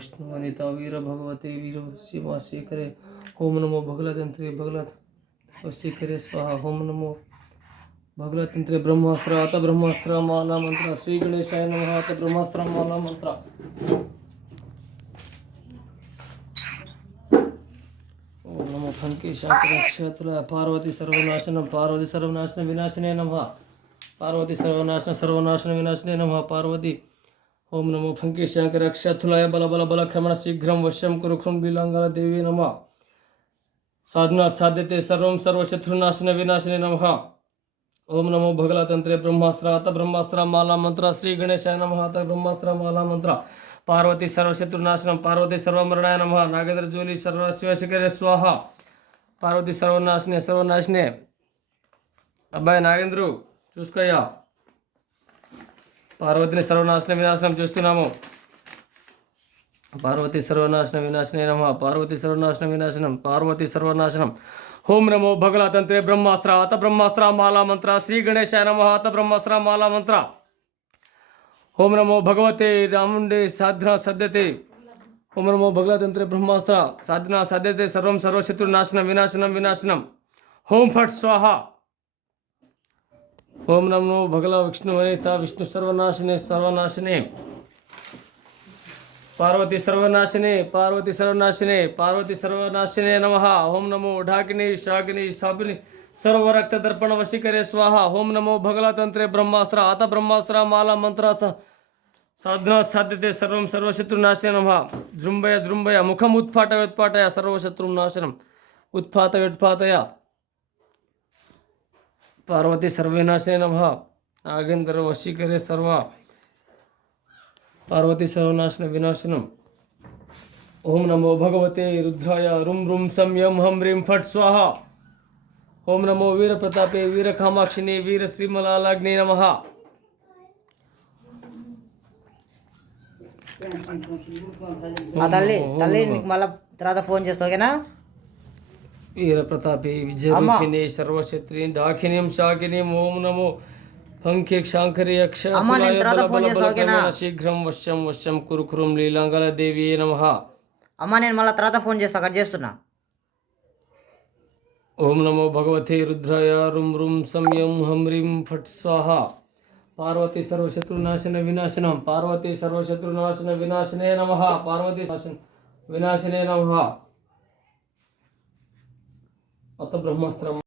विष्णु वनिता वीर भगवते वीर शिवा शेखरे ओम नमो भगलतंत्रे भगलत वशीकरे स्वाहा ओम नमो भगलतंत्रे ब्रह्मास्त्र अत ब्रह्मास्त्र माला मंत्र श्री गणेशाय नमः अत ब्रह्मास्त्र माला मंत्र నమ ఫంకి శాఖ పార్వతి సర్వనాశనం పార్వతి సర్వనాశన వినాశనే నమ. పార్వతి సర్వనాశన సర్వనాశన వినాశనే నమ. పార్వతి ఓం నమో ఫంకి శాంకర క్షతులాయ బల బల బల క్రమణ శీఘ్రం వశ్యం కురుక్షం బిలాంగల దేవి నమ. సాధునా సాధ్యతే సర్వం సర్వశత్రునాశన వినాశనే నమ. ఓం నమో భగలతంత్రే బ్రహ్మాస్త్ర అత బ్రహ్మాస్త్ర మాలా మంత్ర శ్రీ గణేశాయ నమ. అత బ్రహ్మాస్త్ర మాలా మంత్ర. పార్వతి సర్వశత్రునాశనం పార్వతి సర్వమరణాయ నమ నాగేంద్ర జోలి సర్వ శివశిఖరే స్వాహ. పార్వతి సర్వనాశనే సర్వనాశనే. అబ్బాయి నాగేంద్రు చూసుకోయ్యా. పార్వతిని సర్వనాశన వినాశనం చూస్తున్నాము. పార్వతి సర్వనాశన వినాశనే నమ. పార్వతి సర్వనాశన వినాశనం. పార్వతి సర్వనాశనం. ఓం నమో భగలతంత్రే బ్రహ్మాస్త్ర అత బ్రహ్మాస్త్ర మాలా మంత్ర శ్రీ గణేశాయ నమ అత బ్రహ్మాస్త్ర మాలా మంత్ర. ఓం నమో భగవతే రాముండే సాధన సద్యతే ఓం నమో భగలతంత్రే బ్రహ్మాస్త్ర సాధన సద్యతే సర్వం సర్వశత్రునాశనం వినాశనం వినాశనం ఓం ఫట్ స్వాహ ఓం నమో భగల విష్ణు వనిత విష్ణు సర్వనాశనే సర్వనాశనే పార్వతి సర్వనాశనే పార్వతి సర్వనాశనే పార్వతి సర్వనాశనే నమ ఓం నమో ఢాకిని శాకిని శాపిని సర్వరక్త దర్పణ వశీకరే స్వాహ ఓం నమో భగలతంత్రే బ్రహ్మాస్త్ర అత బ్రహ్మాస్త్ర మాల साधना साध्यते सर्वशत्रु सर्वशत्रुनाशनं हा। जृम्भय जृम्भय, मुखम उत्पाट उत्पाटय सर्वशत्रु नाशनम् उत्पात उत्पातय। पार्वती सर्वनाशने नमः नागेन्द्र वशीकरे सर्व। पार्वती सर्वनाशन विनाशनम। ओम नमो भगवते रुद्राय। रुम रुम संयम हम ह्रीं फट स्वाहा। ओम नमो वीर प्रतापे वीर कामाक्षिणे वीर श्रीमलालाग्ने नमः। ఆ తల్లి తల్లి నీకు మళ్ళా తర్వాత ఫోన్ చేస్తా ఓకేనా? వీర ప్రతాపే విజయరూపిణి సర్వశత్రి డాకినీం శాకినీం ఓం నమో. పంకే శాంకరి అక్ష? శీఘ్రం వశ్యం వశ్యం కురు కురుం లీలాంగల దేవి నమ. అమ్మ నేను మళ్ళీ తర్వాత ఫోన్ చేస్తా కట్ చేస్తున్నా. ఓం నమో భగవతే రుద్రాయ రుం రుం సంయం హం హ్రీం ఫట్ స్వాహ. పార్వతి సర్వశత్రు నాశన వినాశనం. పార్వతి సర్వశత్రు నాశన వినాశనే నమ. పార్వతి వినాశనే నమ. అత బ్రహ్మాస్త్రం